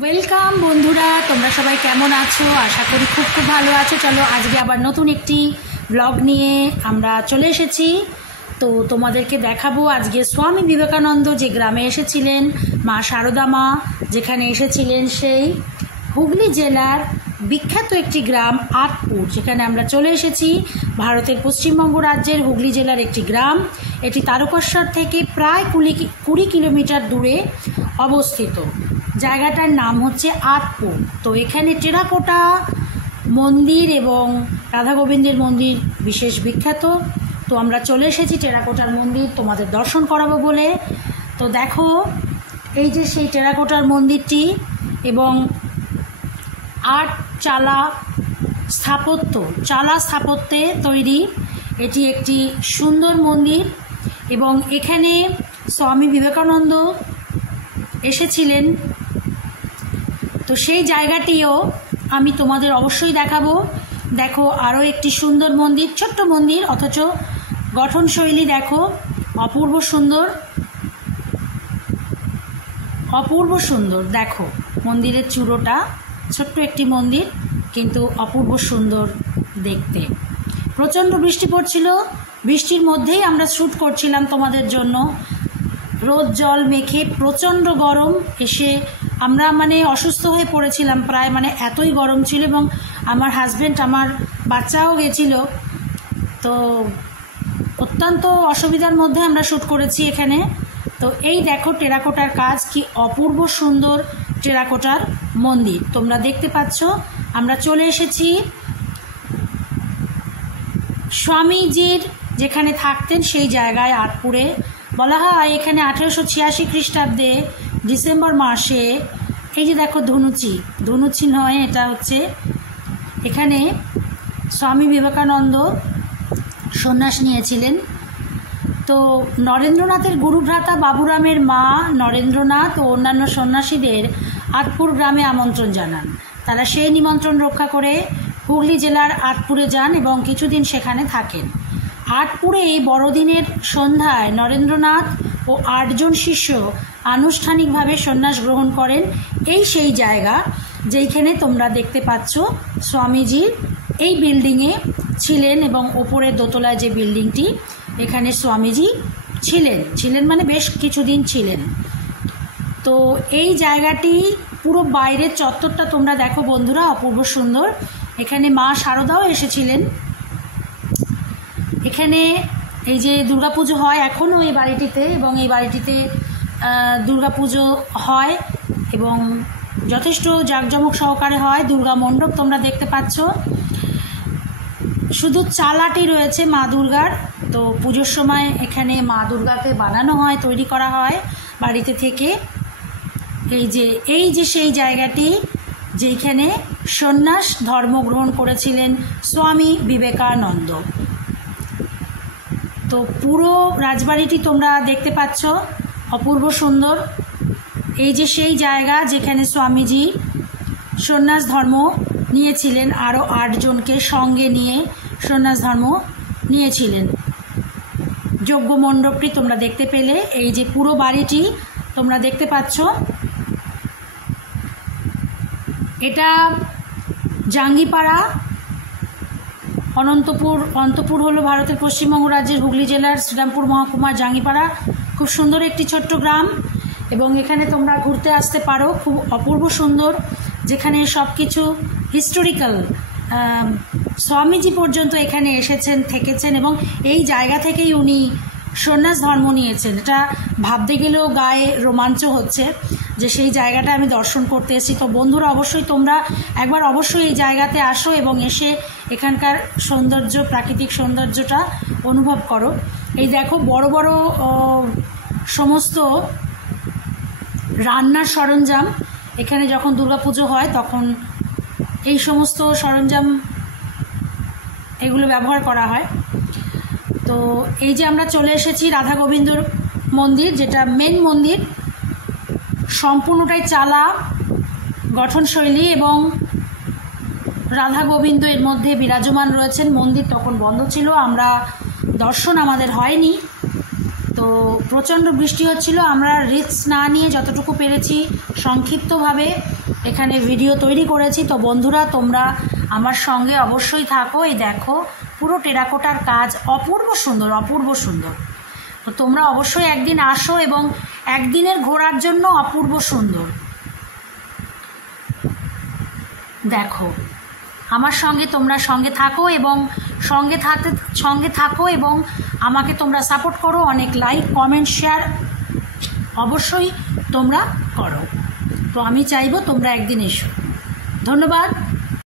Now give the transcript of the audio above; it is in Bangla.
ওয়েলকাম বন্ধুরা, তোমরা সবাই কেমন আছো? আশা করি খুব খুব ভালো আছো। চলো আজকে আবার নতুন একটি ব্লগ নিয়ে আমরা চলে এসেছি। তো তোমাদেরকে দেখাবো আজকে স্বামী বিবেকানন্দ যে গ্রামে এসেছিলেন, মা শারদা মা যেখানে এসেছিলেন, সেই হুগলি জেলার বিখ্যাত একটি গ্রাম আঁতপুর, যেখানে আমরা চলে এসেছি। ভারতের পশ্চিমবঙ্গ রাজ্যের হুগলি জেলার একটি গ্রাম। এটি তারকেশ্বর থেকে প্রায় 20 কিলোমিটার দূরে অবস্থিত। জায়গাটার নাম হচ্ছে আঁতপুর। তো এখানে টেরাকোটা মন্দির এবং রাধা গোবিন্দের মন্দির বিশেষ বিখ্যাত। তো আমরা চলে এসেছি টেরাকোটার মন্দির তোমাদের দর্শন করাবো বলে। তো দেখো, এই যে সেই টেরাকোটার মন্দিরটি এবং চালা স্থাপত্যে তৈরি এটি একটি সুন্দর মন্দির। এবং এখানে স্বামী বিবেকানন্দ এসেছিলেন। তো সেই জায়গাটিও আমি তোমাদের অবশ্যই দেখাবো। দেখো, আরও একটি সুন্দর মন্দির, ছোট্ট মন্দির, অথচ গঠনশৈলী দেখো অপূর্ব সুন্দর। দেখো মন্দিরের চূড়োটা, ছোট্ট একটি মন্দির কিন্তু অপূর্ব সুন্দর দেখতে। প্রচণ্ড বৃষ্টি পড়ছিল, বৃষ্টির মধ্যেই আমরা শ্যুট করছিলাম তোমাদের জন্য। রোদ জল মেখে প্রচণ্ড গরম, এসে আমরা অসুস্থ হয়ে পড়েছিলাম প্রায়, এতই গরম ছিল। এবং আমার হাজব্যান্ড, আমার বাচ্চাও গেছিল। তো অত্যন্ত অসুবিধার মধ্যে আমরা শ্যুট করেছি এখানে। তো এই দেখো টেরাকোটার কাজ, কি অপূর্ব সুন্দর টেরাকোটার মন্দির তোমরা দেখতে পাচ্ছ। আমরা চলে এসেছি স্বামীজির যেখানে থাকতেন সেই জায়গায়, আঁতপুরে। বলা হয় এখানে 1886 খ্রিস্টাব্দে ডিসেম্বর মাসে, এই যে দেখো ধনুচি নয়, এটা হচ্ছে এখানে স্বামী বিবেকানন্দ সন্ন্যাস নিয়েছিলেন। তো নরেন্দ্রনাথের গুরুভ্রাতা বাবুরামের মা নরেন্দ্রনাথ ও অন্যান্য সন্ন্যাসীদের আঁতপুর গ্রামে আমন্ত্রণ জানান। তারা সেই নিমন্ত্রণ রক্ষা করে হুগলি জেলার আঁতপুরে যান এবং কিছুদিন সেখানে থাকেন। আঁতপুরে বড়দিনের সন্ধ্যায় নরেন্দ্রনাথ ও 8 জন শিষ্য আনুষ্ঠানিকভাবে সন্ন্যাস গ্রহণ করেন। এই সেই জায়গা যেইখানে তোমরা দেখতে পাচ্ছ স্বামীজি এই বিল্ডিংয়ে ছিলেন, এবং ওপরের দোতলায় যে বিল্ডিংটি, এখানে স্বামীজি ছিলেন বেশ কিছুদিন ছিলেন। তো এই জায়গাটি পুরো বাইরের চত্বরটা তোমরা দেখো বন্ধুরা, অপূর্ব সুন্দর। এখানে মা শারদাও এসেছিলেন। এখানে এই যে দুর্গাপুজো হয় এখনও এই বাড়িটিতে, এবং এই বাড়িটিতে দুর্গাপুজো হয় এবং যথেষ্ট জাঁকজমক সহকারে হয়। দুর্গা মণ্ডপ তোমরা দেখতে পাচ্ছ। শুধু চালাটি রয়েছে মা দুর্গার। তো পুজোর সময় এখানে মা দুর্গাকে বানানো হয়, তৈরি করা হয় বাড়িতে থেকে। এই যে সেই জায়গাটি যেখানে সন্ন্যাস ধর্মগ্রহণ করেছিলেন স্বামী বিবেকানন্দ। তো পুরো রাজবাড়িটি তোমরা দেখতে পাচ্ছ, অপূর্ব সুন্দর। এই যে সেই জায়গা যেখানে স্বামীজি সন্ন্যাস ধর্ম নিয়েছিলেন, আরও 8 জনকে সঙ্গে নিয়ে সন্ন্যাস ধর্ম নিয়েছিলেন। যজ্ঞ মণ্ডপটি তোমরা দেখতে পেলে। এই যে পুরো বাড়িটি তোমরা দেখতে পাচ্ছ, এটা জাঙ্গিপাড়া। অন্তপুর হলো ভারতের পশ্চিমবঙ্গ রাজ্যের হুগলি জেলার শ্রীরামপুর মহকুমার জাঙ্গিপাড়া। খুব সুন্দর একটি ছোট্ট গ্রাম, এবং এখানে তোমরা ঘুরতে আসতে পারো। খুব অপূর্ব সুন্দর, যেখানে সব কিছু হিস্টোরিক্যাল। স্বামীজি পর্যন্ত এখানে এসেছেন, থেকেছেন, এবং এই জায়গা থেকেই উনি সন্ন্যাস ধর্ম নিয়েছেন। এটা ভাবতে গেলেও গায়ে রোমাঞ্চ হচ্ছে যে সেই জায়গাটা আমি দর্শন করতে এসেছি। তো বন্ধুরা, অবশ্যই তোমরা একবার অবশ্যই এই জায়গাতে আসো এবং এসে এখানকার সৌন্দর্য, প্রাকৃতিক সৌন্দর্যটা অনুভব করো। এই দেখো বড় বড় সমস্ত রান্নার সরঞ্জাম। এখানে যখন দুর্গাপুজো হয় তখন এই সমস্ত সরঞ্জাম এগুলো ব্যবহার করা হয়। তো এই যে আমরা চলে এসেছি রাধা গোবিন্দর মন্দির, যেটা মেন মন্দির, সম্পূর্ণটাই চালা গঠনশৈলী, এবং রাধা গোবিন্দ এর মধ্যে বিরাজমান রয়েছেন। মন্দির তখন বন্ধ ছিল, দর্শন আমাদের হয়নি। তো প্রচণ্ড বৃষ্টি হচ্ছিল, আমরা রিস্ক না নিয়ে যতটুকু পেরেছি সংক্ষিপ্তভাবে এখানে ভিডিও তৈরি করেছি। তো বন্ধুরা, তোমরা আমার সঙ্গে অবশ্যই থাকো। এই দেখো, পুরো টেরাকোটার কাজ, অপূর্ব সুন্দর, অপূর্ব সুন্দর। তো তোমরা অবশ্যই একদিন আসো, এবং একদিনের ঘোরার জন্য অপূর্ব সুন্দর। দেখো, আমার সঙ্গে তোমরা সঙ্গে থাকো, এবং সঙ্গে থাকো এবং আমাকে তোমরা সাপোর্ট করো। অনেক লাইক, কমেন্ট, শেয়ার অবশ্যই তোমরা করো। তো আমি চাইবো তোমরা একদিন এসো। ধন্যবাদ।